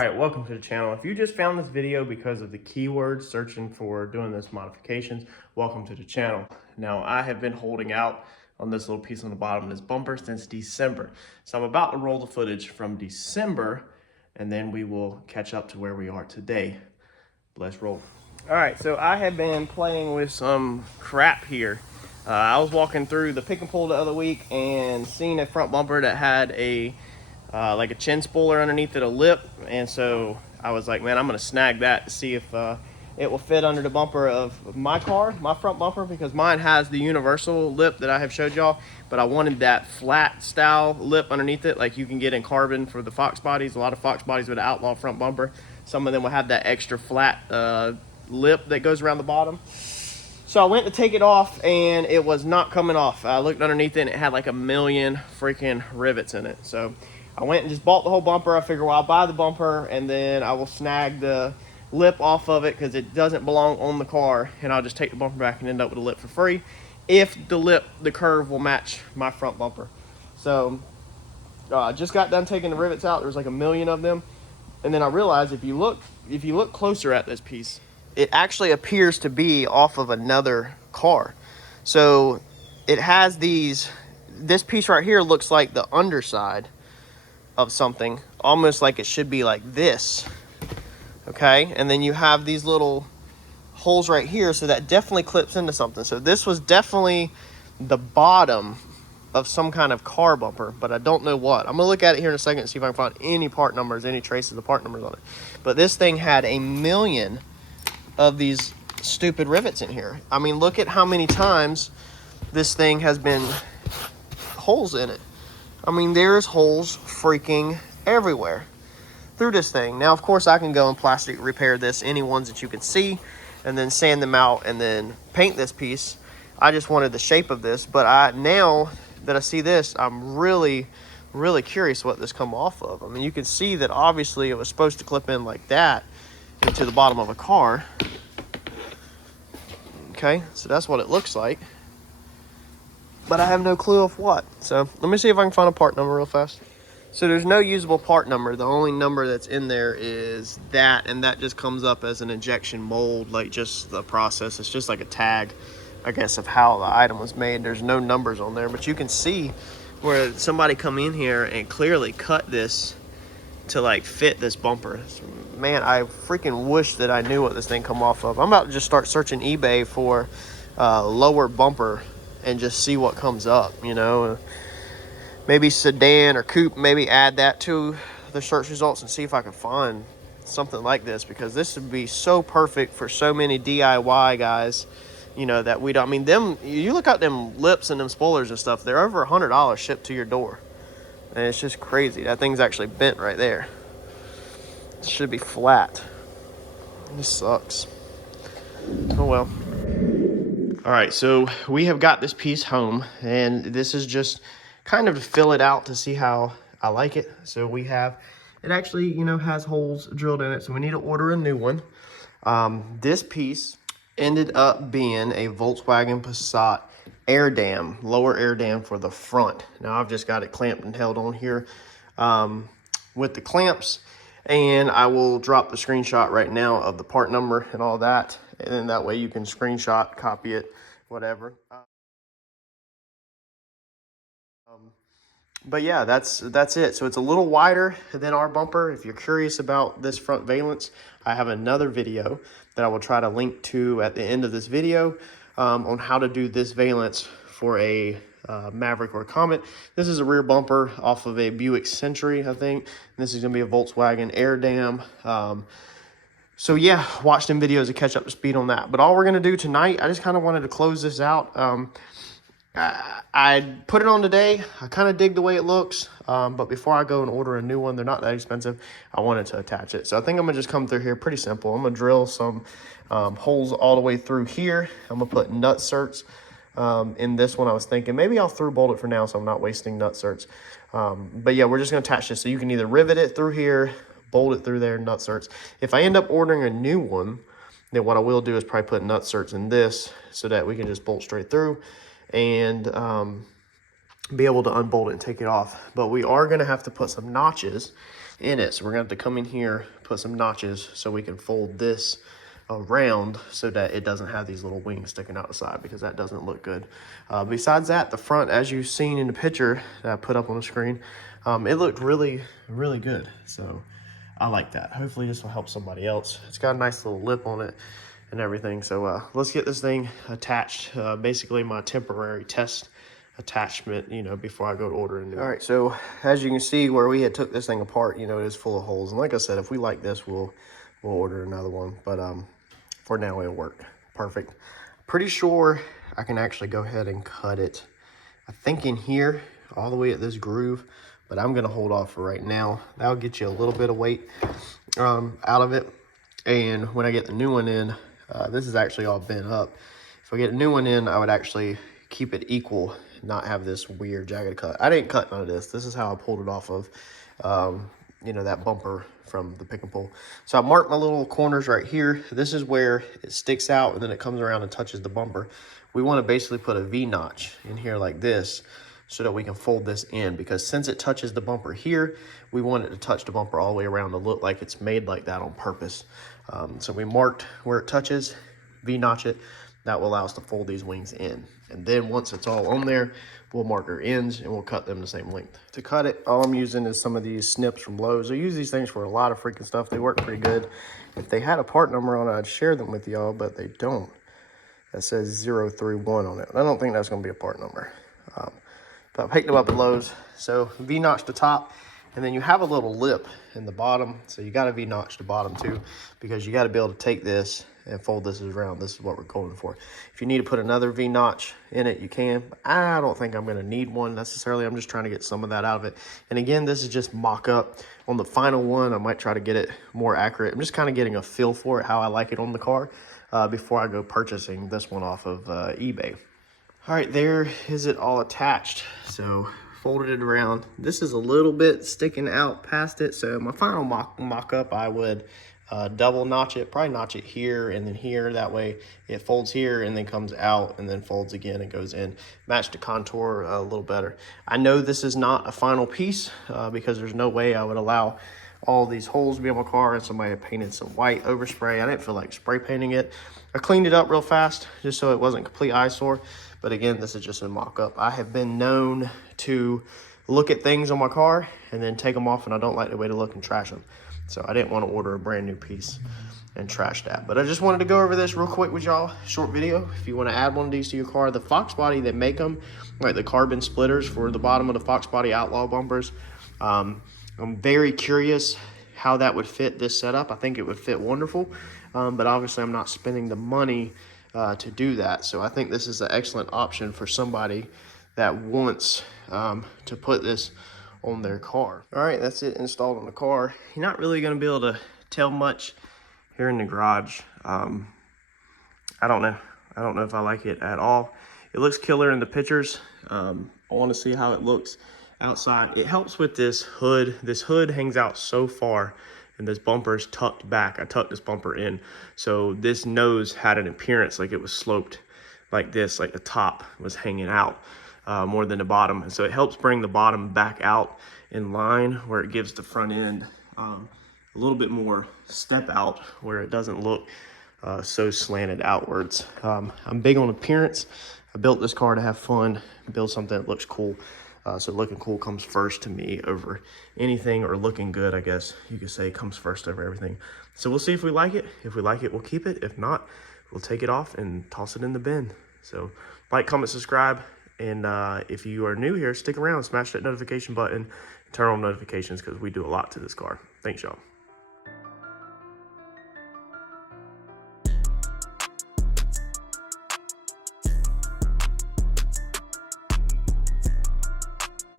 Alright, welcome to the channel. If you just found this video because of the keywords searching for doing this modifications, welcome to the channel. Now, I have been holding out on this little piece on the bottom of this bumper since December. So I'm about to roll the footage from December, and then we will catch up to where we are today. Let's roll. Alright, so I have been playing with some crap here. I was walking through the pick and pull the other week and seen a front bumper that had a like a chin spooler underneath it, a lip, and so I was like, man, I'm gonna snag that to see if it will fit under the bumper of my car, my front bumper, because mine has the universal lip that I have showed y'all, but I wanted that flat style lip underneath it like you can get in carbon for the Fox bodies. A lot of Fox bodies with an outlaw front bumper, some of them will have that extra flat lip that goes around the bottom. So I went to take it off and it was not coming off. I looked underneath it and it had like a million freaking rivets in it. So I went and just bought the whole bumper. I figured, well, I'll buy the bumper and then I will snag the lip off of it because it doesn't belong on the car, and I'll just take the bumper back and end up with a lip for free if the curve will match my front bumper. So I just got done taking the rivets out. There's like a million of them, and then I realized if you look closer at this piece, it actually appears to be off of another car. So it has this piece right here looks like the underside of something, almost like it should be like this, okay? And then you have these little holes right here, so that definitely clips into something. So this was definitely the bottom of some kind of car bumper, but I don't know what. I'm gonna look at it here in a second and see if I can find any part numbers, any traces of part numbers on it. But this thing had a million of these stupid rivets in here. I mean, look at how many times this thing has been holes in it. I mean, there's holes freaking everywhere through this thing. Now, of course, I can go and plastic repair this, any ones that you can see, and then sand them out and then paint this piece. I just wanted the shape of this, but now that I see this, I'm really curious what this come off of. I mean, you can see that obviously it was supposed to clip in like that into the bottom of a car. Okay, so that's what it looks like, but I have no clue of what. So let me see if I can find a part number real fast. So there's no usable part number. The only number that's in there is that, and that just comes up as an injection mold, like just the process. It's just like a tag, I guess, of how the item was made. There's no numbers on there, but you can see where somebody come in here and clearly cut this to like fit this bumper. Man, I freaking wish that I knew what this thing come off of. I'm about to just start searching eBay for lower bumper and just see what comes up, you know. Maybe sedan or coupe, maybe add that to the search results and see if I can find something like this, because this would be so perfect for so many DIY guys, you know, that we don't. I mean, you look at them lips and them spoilers and stuff, they're over $100 shipped to your door. And it's just crazy. That thing's actually bent right there. It should be flat. This sucks. Oh well. All right, so we have got this piece home, and this is just kind of to fill it out to see how I like it. So we have, it actually, you know, has holes drilled in it, so we need to order a new one. This piece ended up being a Volkswagen Passat air dam, lower air dam for the front. Now I've just got it clamped and held on here with the clamps, and I will drop the screenshot right now of the part number and all that, and then that way you can screenshot, copy it, whatever. But yeah, that's it. So it's a little wider than our bumper. If you're curious about this front valence, I have another video that I will try to link to at the end of this video on how to do this valence for a Maverick or Comet. This is a rear bumper off of a Buick Century, I think. This is going to be a Volkswagen air dam. So yeah, watch them videos to catch up to speed on that. But all we're going to do tonight, I just kind of wanted to close this out. I put it on today. I kind of dig the way it looks, but before I go and order a new one, they're not that expensive, I wanted to attach it. So I think I'm gonna just come through here pretty simple. I'm gonna drill some holes all the way through here. I'm gonna put nut certs in this one. I was thinking maybe I'll through bolt it for now so I'm not wasting nut certs. But yeah, we're just gonna attach this, so you can either rivet it through here, bolt it through there, nut certs. If I end up ordering a new one, then what I will do is probably put nut certs in this so that we can just bolt straight through and be able to unbolt it and take it off. But we are going to have to put some notches in it. So we're gonna have to come in here, put some notches so we can fold this around so that it doesn't have these little wings sticking out the side, because that doesn't look good. Besides that, the front, as you've seen in the picture that I put up on the screen, it looked really, really good. So I like that. Hopefully this will help somebody else. It's got a nice little lip on it and everything. So let's get this thing attached. Basically my temporary test attachment, you know, before I go to order a new one. All right, so as you can see where we had took this thing apart, you know, it is full of holes. And like I said, if we like this, we'll order another one. But for now, it'll work. Perfect. Pretty sure I can actually go ahead and cut it, I think in here, all the way at this groove, but I'm gonna hold off for right now. That'll get you a little bit of weight out of it. And when I get the new one in, this is actually all bent up. If I get a new one in, I would actually keep it equal, not have this weird jagged cut. I didn't cut none of this. This is how I pulled it off of, you know, that bumper from the pick and pull. So I marked my little corners right here. This is where it sticks out and then it comes around and touches the bumper. We want to basically put a V-notch in here like this so that we can fold this in, because since it touches the bumper here, we want it to touch the bumper all the way around to look like it's made like that on purpose. So we marked where it touches, V-notch it. That will allow us to fold these wings in. And then once it's all on there, we'll mark our ends and we'll cut them the same length. To cut it, all I'm using is some of these snips from Lowe's. I use these things for a lot of freaking stuff. They work pretty good. If they had a part number on it, I'd share them with y'all, but they don't. That says 031 on it. I don't think that's gonna be a part number. But I picked them up at Lowe's. So V-notch the top, and then you have a little lip in the bottom. So you gotta V-notch the bottom too, because you gotta be able to take this and fold this around. This is what we're going for. If you need to put another V-notch in it, you can. I don't think I'm gonna need one necessarily. I'm just trying to get some of that out of it. And again, this is just mock-up. On the final one, I might try to get it more accurate. I'm just kind of getting a feel for it, how I like it on the car, before I go purchasing this one off of eBay. All right, there is it all attached. So folded it around. This is a little bit sticking out past it. So my final mock-up, I would double notch it, probably notch it here and then here. That way it folds here and then comes out and then folds again and goes in. Match the contour a little better. I know this is not a final piece because there's no way I would allow all these holes to be on my car, and somebody had painted some white overspray. I didn't feel like spray painting it. I cleaned it up real fast just so it wasn't complete eyesore. But again, this is just a mock-up. I have been known to look at things on my car and then take them off, and I don't like the way they look and trash them. So I didn't want to order a brand new piece and trash that. But I just wanted to go over this real quick with y'all. Short video. If you want to add one of these to your car, the Fox Body that make them, like the carbon splitters for the bottom of the Fox Body Outlaw bumpers, I'm very curious how that would fit this setup. I think it would fit wonderful, but obviously I'm not spending the money to do that. So I think this is an excellent option for somebody that wants to put this on their car. All right, that's it installed on the car. You're not really going to be able to tell much here in the garage. I don't know if I like it at all. It looks killer in the pictures. I want to see how it looks outside. It helps with this hood. This hood hangs out so far and this bumper is tucked back. I tucked this bumper in. So this nose had an appearance like it was sloped like this, like the top was hanging out more than the bottom. And so it helps bring the bottom back out in line, where it gives the front end a little bit more step out, where it doesn't look so slanted outwards. I'm big on appearance. I built this car to have fun, build something that looks cool. So looking cool comes first to me over anything, or looking good, I guess you could say, comes first over everything. So we'll see if we like it. If we like it, we'll keep it. If not, we'll take it off and toss it in the bin. So like, comment, subscribe. And if you are new here, stick around, smash that notification button, turn on notifications, because we do a lot to this car. Thanks, y'all.